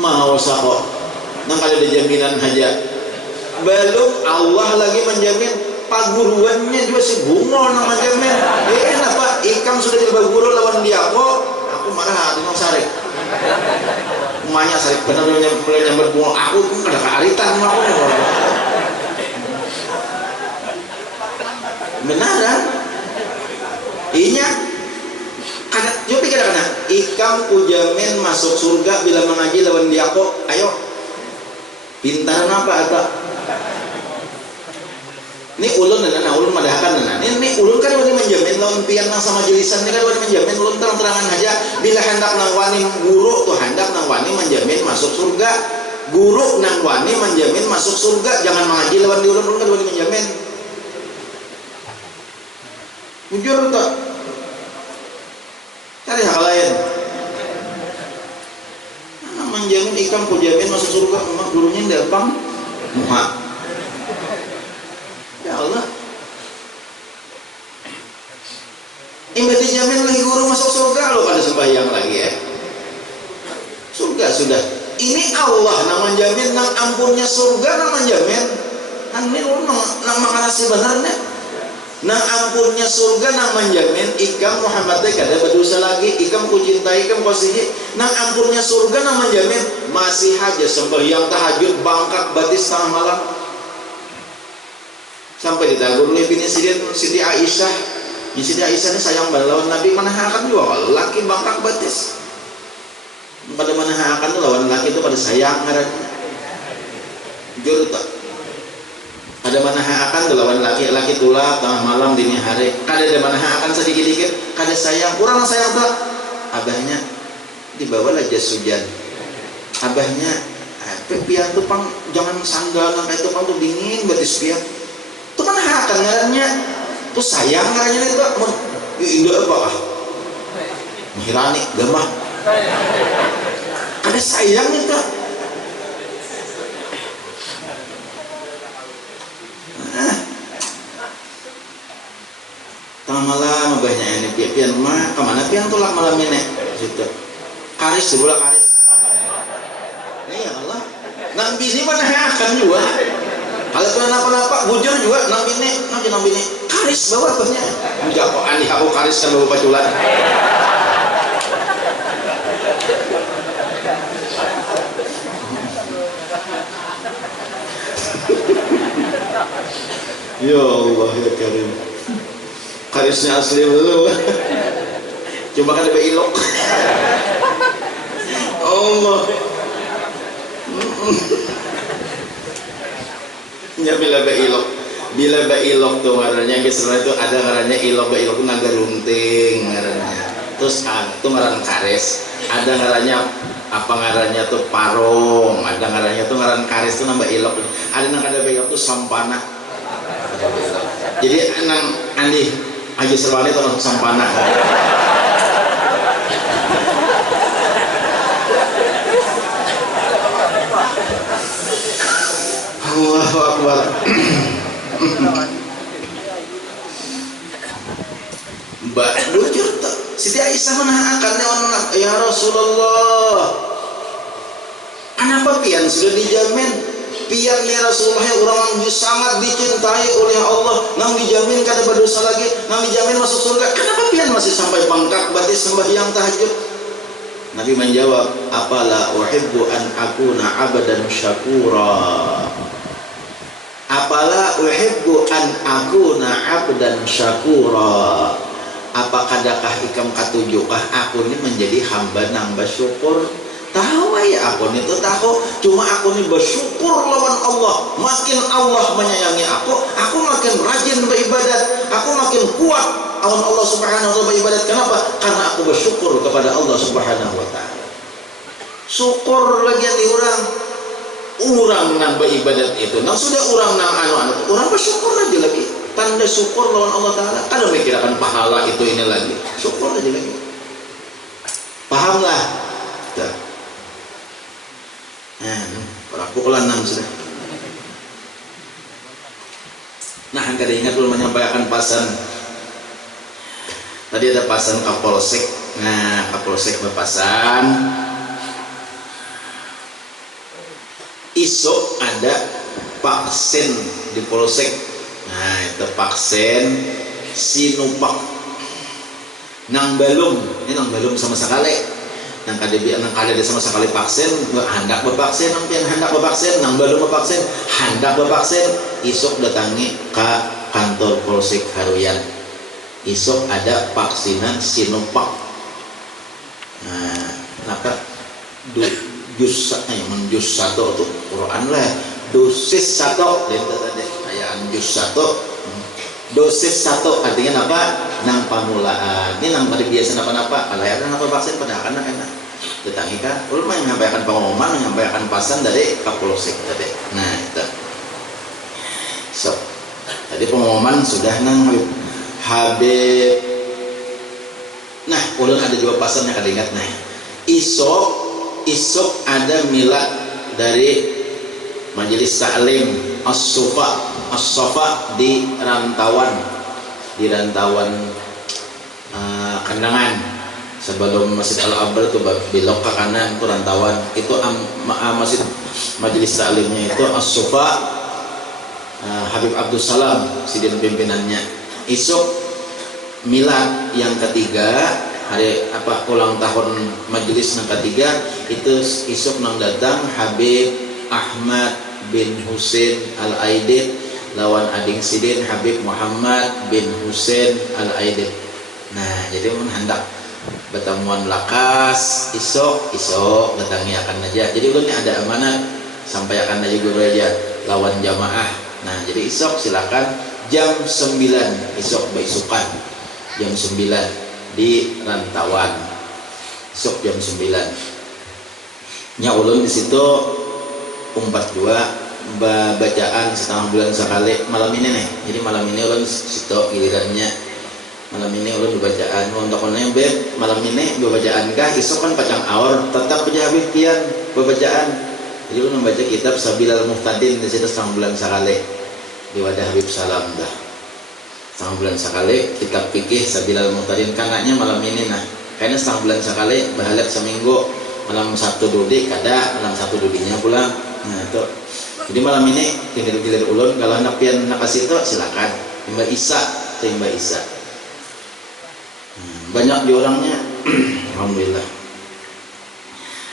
Mau sako nang kada ada jaminan haja. Belum Allah lagi menjamin paguruannya juga si bungo nang menjamin. Enak Pak, ikam sudah jadi baguru lawan dia kok. Aku marah hati mau sarik. Umanya sarik bener nyamber bungo. Aku pun kada kearitan mau. Benaran? Inya kada jopi kada kana. Ikam kujamin masuk surga bila mengaji lawan dia kok. Ayo. Pintaran apa atau? Ini ulun ulun madahakan ini ulun kan wani menjamin lawan pian nang sama jelisan ini kan wani menjamin ulun terang-terangan aja bila hendak nang wani guru tuh hendak nang wani menjamin masuk surga, guru nang wani menjamin masuk surga, jangan mengaji lawan di ulun kan wani menjamin. Jujur tuh cari hal lain nang menjamin ikam ku jamin masuk surga memang gurunya gampang muha. Ya Allah, ini dijamin lagi guru masuk surga lo pada sembahyang lagi ya. Surga sudah. Ini Allah nang menjamin nang ampunnya surga nang menjamin. Nang ini lo nang makasih benar nih. Nang ampunnya surga nang menjamin. Ikam Muhammad kada berdosa lagi. Ikam ku cintai, ikam kasihi. Nang ampunnya surga nang menjamin. Masih aja sembahyang tahajud bangkat batis tengah malam. Sampai ditagur oleh bini Siti Aisyah. Siti Aisyah ini sayang banget lawan Nabi, mana akan juga kalau laki bangkak batis. Pada mana akan tuh lawan laki itu pada sayang ngarannya. Jujur tak. Ada mana akan tuh lawan laki tulak tengah malam dini hari. Kada ada mana akan sedikit-dikit. Kada sayang, kurang sayang tak. Abahnya dibawalah jas hujan. Abahnya, pian tuh pang jangan sandal nang itu pang tuh dingin batis pian. Itu kan akan ngarannya tuh sayang ngarannya itu indah apa menghirani gemah ada sayang itu tengah malam banyak ini pian mah kemana pian tulak malam ini situ karis sebelah karis ini ya Allah nang bini mana akan juga. Kalau kenapa-napa bujur juga nang bini karis bawa bahnya. Enggak kok aneh aku karis kan bawa paculan. Ya Allah ya Karim. Karisnya asli dulu. Coba kan ada ilok. Allah. Ya bila ilok. Bila bailok tuh ngarannya geus itu ada ngarannya ilok bailok tuh naga runting ngarannya. Terus itu ngaran kares, ada ngarannya apa ngarannya tuh parong, ada ngarannya tuh ngaran kares tuh nambah ilok. Ada nang kada bailok tuh sampana. Jadi nang Andi Haji Serwani tuh sampana. Allahu Akbar. Mbak lucu tuh Siti Aisyah menahan ya Rasulullah, kenapa pian sudah dijamin pian ya Rasulullah ya orang yang sangat dicintai oleh Allah, nang dijamin kada berdosa lagi, nang dijamin masuk surga, kenapa pian masih sampai bangkak batis sembahyang tahajud? Nabi menjawab, apala uhibbu an akuna abadan syakura. Apala uhibbu an akuna abdan syakura. Apa kadakah ikam katujukah aku ini menjadi hamba nang bersyukur? Tahu ya aku itu tahu, cuma aku ini bersyukur lawan Allah. Makin Allah menyayangi aku makin rajin beribadat, aku makin kuat lawan Allah Subhanahu wa taala beribadat. Kenapa? Karena aku bersyukur kepada Allah Subhanahu wa taala. Syukur lagi di orang nang beribadat itu, nang sudah orang nang anu orang bersyukur lagi. Tanda syukur lawan Allah Ta'ala. Kada mikirkan pahala itu ini lagi, syukur aja lagi. Pahamlah? Dah. Pukulan 6 sudah. Nah, kada ingat belum menyampaikan pesan. Tadi ada pesan Kapolsek. Nah, Kapolsek berpesan isok ada vaksin di Polsek. Nah, itu vaksin Sinovac. Nang belum sama sekali. Nang kada sama sekali vaksin, hendak bervaksin, nampian hendak bervaksin, nang belum bervaksin, hendak bervaksin. Isok datangi ke kantor Polsek Haruyan. Isok ada vaksinan Sinovac. Nah, maka jus 1 tuh Quran lah. Dosis 1 tadi ayat jus 1. Dosis 1 artinya apa? Nang pamulaan. Ini nang pada biasa apa-apa. Kalau ada apa vaksin pada anak datangi kan ulama yang menyampaikan pengumuman, menyampaikan pesan dari Kapolsek tadi. Nah, itu. So, tadi pengumuman sudah nang Habib. Nah, ulun ada juga pesan yang kada ingat. Nah, isok ada milad dari Majelis Ta'lim As-Sofa di Rantauan Kandangan sebelum Masjid Al-Akbar itu belok ke kanan itu Rantauan itu masjid Majelis Ta'limnya itu As-Sofa. Habib Abdul Salam sidin pimpinannya. Isok milad yang ketiga, hari ulang tahun majelis yang ketiga itu isok nang datang Habib Ahmad bin Husain Al-Aidid lawan ading sidin Habib Muhammad bin Husain Al-Aidid. Nah, jadi hendak pertemuan lakas isok datangi akan aja. Jadi ulun ada amanat sampai akan aja guru aja lawan jamaah. Nah, jadi isok silakan jam 9 isok baisukan jam 9 di Rantauan. Isok jam 9. Nya ulun di situ 42 bacaan setengah bulan sekali malam ini nih. Jadi malam ini ulun situ gilirannya. Malam ini ulun bacaan untuk onnya beb malam ini bacaan kah isok kan pacang aur tetap punya Habib pian bacaan. Jadi ulun membaca kitab Sabilal Muhtadin di situ setengah bulan sekali di wadah Habib Salam dah. Setengah bulan sekali kitab fikih Sabilal Muhtadin kanaknya malam ini nah. Kayaknya setengah bulan sekali bahalap seminggu malam Sabtu dudi kada malam Sabtu dudinya pulang. Nah, itu. Jadi malam ini gilir ulun kalau anak pian nak kasih itu silakan. Mbak Isa, Mbak Isa. Banyak di orangnya. Alhamdulillah.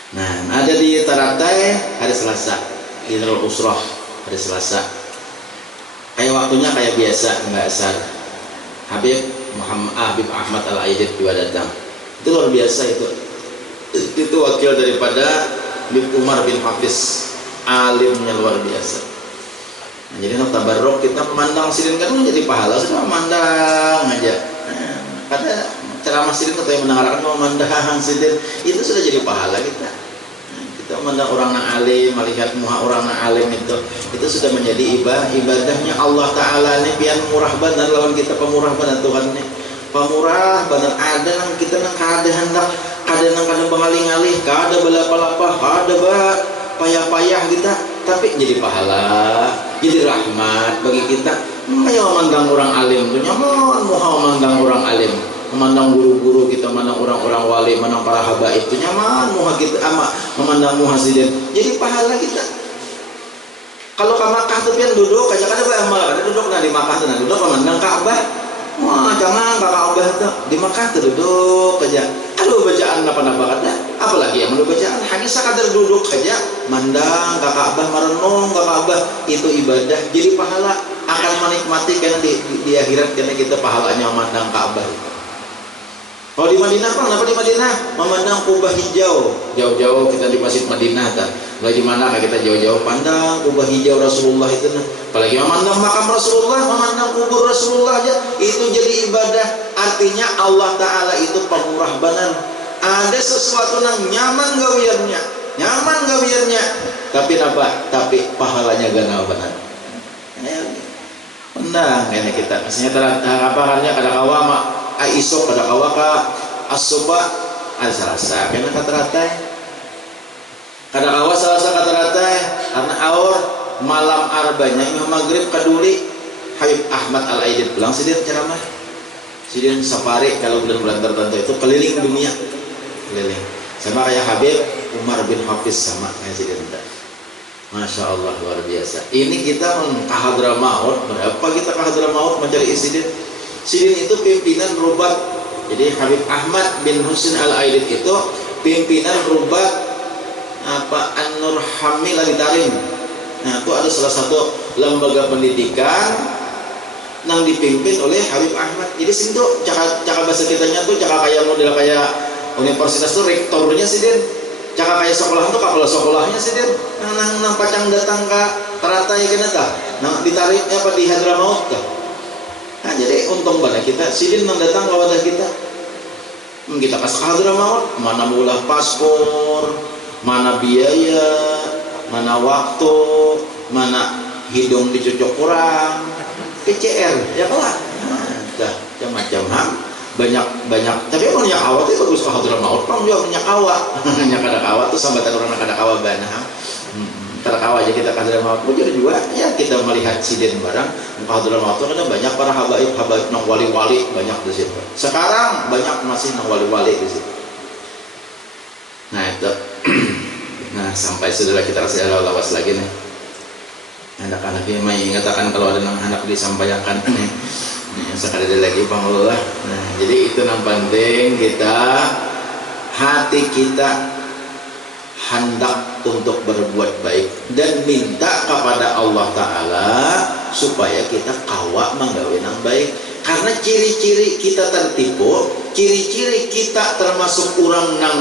Nah, ada di Taratai hari Selasa, di Darul Usrah hari Selasa. Kayak waktunya kayak biasa Mbak Asar. Habib Ahmad Al-Aidid juga datang. Itu luar biasa itu. Itu wakil daripada Habib Umar bin Hafiz, alimnya luar biasa. Jadi tabarruk kita memandang sidin kan menjadi pahala, sudah memandang aja. Ada ceramah sidin atau yang mendengarkan memandang sidin itu sudah jadi pahala kita. Kita memandang orang yang alim, melihat muha orang yang alim itu sudah menjadi ibadahnya Allah Taala nih. Pian murah benar lawan kita, pemurah benar Tuhan nih. Pemurah benar ada nang kita nang kada hendak ada nang kada bengalih-alih, kada belapa-lapa, kada payah-payah kita, tapi jadi pahala, jadi rahmat bagi kita. Ayo memandang orang alim tuh nyaman, mau memandang orang alim, memandang guru-guru kita, memandang orang-orang wali, memandang para habaib itu nyaman, mau kita memandang muhasidin, jadi pahala kita. Kalau ke Makkah tuh pian duduk aja kada beramal, kada duduk di Makkah tuh duduk memandang Ka'bah. Wah, jangan Ka'bah tuh di Makkah tuh duduk aja. Kalau bacaan apa-apa kada, apalagi yang mau bacaan hanya sekadar duduk aja, mandang ke Ka'bah, merenung ke Ka'bah, itu ibadah, jadi pahala, akan menikmati kan di akhirat karena kita pahalanya memandang Ka'bah. Kalau di Madinah kenapa di Madinah memandang kubah hijau, jauh-jauh kita di Masjid Madinah kan, nggak di mana kita jauh-jauh pandang kubah hijau Rasulullah itu nah. Apalagi memandang makam Rasulullah, memandang kubur Rasulullah aja itu jadi ibadah. Artinya Allah Ta'ala itu pemurah benar. Ada sesuatu yang nyaman gawirnya, tapi apa? Tapi pahalanya ganal benar. Pandang ini kita, misalnya apa halnya kada kawa mak Aisyah kada kawa ka as-suba al-salasa kena kata-kata kada kawa salasa kata-kata karena aur malam arbanya imam maghrib kaduli Habib Ahmad Al-Aidid pulang sidin ceramah sidin safari kalau bulan-bulan tertentu itu keliling dunia, keliling sama kayak Habib Umar bin Hafiz sama kayak sidin. Masya Allah luar biasa. Ini kita ke Hadramaut, berapa kita ke Hadramaut mencari sidin. Sidin itu pimpinan rubat. Jadi Habib Ahmad bin Husin Al-Aidid itu pimpinan rubat An-Nur Hamil Al-Tarim. Nah, itu ada salah satu lembaga pendidikan yang dipimpin oleh Habib Ahmad. Jadi situ cakap bahasa kitanya tuh cakap kayak model kayak universitas tuh rektornya sidin. Cakap kayak sekolah tuh kepala sekolahnya sidin. Nang pacang datang ke teratai kena tah. Nah, ditariknya apa di Hadramaut tah. Nah, jadi untung banget kita sidin yang datang ke wadah kita. Kita kasih Hadramaut, mana mula paspor, mana biaya, mana waktu, mana hidung dicucuk kurang, PCR, ya kalah. Nah, macam-macam banyak. Tapi orang yang awat itu bagus ke Hadramaut, orang juga banyak awat. Yang kada kawat tuh sambatan orang kada kawat banah. Terkawa aja kita ke Hadramaut jadi juga ya kita melihat sidin barang ke Hadramaut itu kan banyak para habaib nang wali-wali banyak di situ. Sekarang banyak masih nang wali-wali di situ. Nah itu nah sampai sudah kita kasih lawas lagi nih anak-anak ini mengatakan kalau ada anak disampaikan nih sekali lagi pangullah. Nah jadi itu yang penting kita hati kita hendak untuk berbuat baik dan minta kepada Allah Ta'ala supaya kita kawa menggawe yang baik. Karena ciri-ciri kita tertipu, ciri-ciri kita termasuk orang yang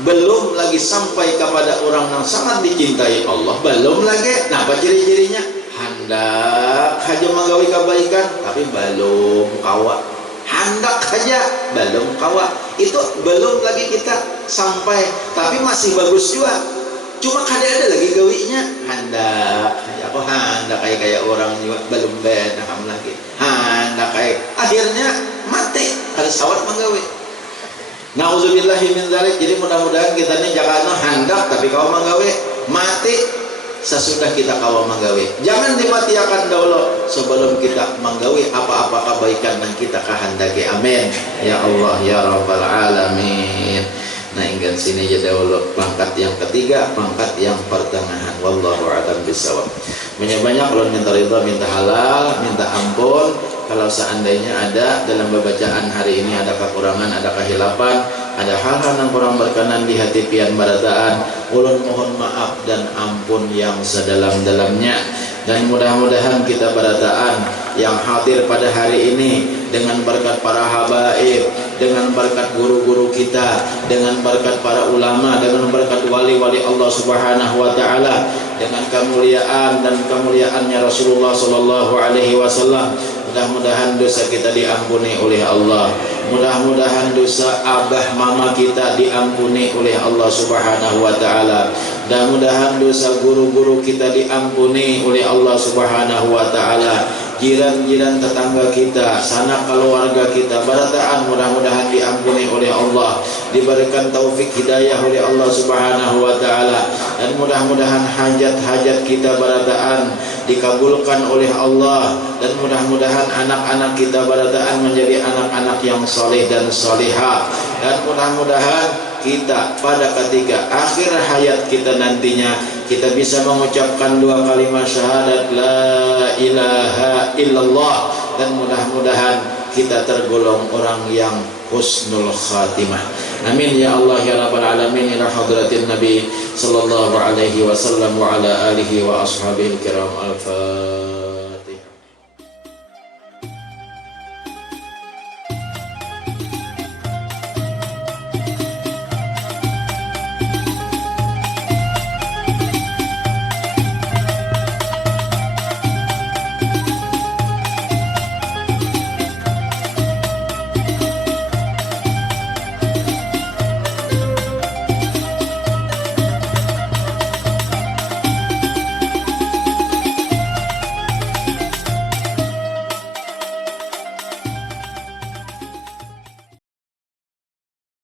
belum lagi sampai kepada orang yang sangat dicintai Allah, belum lagi. Nah apa ciri-cirinya? Hendak saja menggawe kebaikan tapi belum kawa, hendak saja belum kawa, itu belum lagi kita sampai, tapi masih bagus juga, cuma kada ada lagi gawinya. Hendak apa hendak kayak orang juga belum benaham lagi, hendak kayak akhirnya mati harus sawat menggawe. Nauzubillahi min dzalik. Jadi mudah-mudahan kita ini jangan hendak tapi kau menggawe mati sesudah kita kawal menggawe. Jangan dimatiakan dahulu sebelum kita menggawe apa-apa kebaikan yang kita kehendaki. Amin ya Allah ya Rabbal Alamin. Nah hingga sini aja dahulu pangkat yang ketiga, pangkat yang pertengahan. Wallahu a'lam bishawab. Banyak-banyak kalau minta ridha, minta halal, minta ampun. Kalau seandainya ada dalam bacaan hari ini ada kekurangan, ada kehilapan, ada hal-hal yang kurang berkenan di hati pian barataan, ulun mohon maaf dan ampun yang sedalam-dalamnya. Dan mudah-mudahan kita barataan yang hadir pada hari ini dengan berkat para habaib, dengan berkat guru-guru kita, dengan berkat para ulama, dengan berkat wali-wali Allah Subhanahu wa taala, dengan kemuliaan dan kemuliaannya Rasulullah sallallahu alaihi wasallam. Mudah-mudahan dosa kita diampuni oleh Allah. Mudah-mudahan dosa abah mama kita diampuni oleh Allah Subhanahu wa taala. Mudah-mudahan dosa guru-guru kita diampuni oleh Allah Subhanahu wa taala. Jiran-jiran tetangga kita, sanak keluarga kita, barataan mudah-mudahan diampuni oleh Allah, diberikan taufik hidayah oleh Allah Subhanahu wa taala, dan mudah-mudahan hajat-hajat kita barataan dikabulkan oleh Allah, dan mudah-mudahan anak-anak kita barataan menjadi anak-anak yang soleh dan solehah, dan mudah-mudahan kita pada ketika akhir hayat kita nantinya kita bisa mengucapkan dua kalimat syahadat la ilaha illallah, dan mudah-mudahan kita tergolong orang yang husnul khatimah. Amin ya Allah ya rabbal alamin. Ila hadratin Nabi sallallahu alaihi wasallam wa ala alihi wa ashabihi kiram. Al-Fatihah.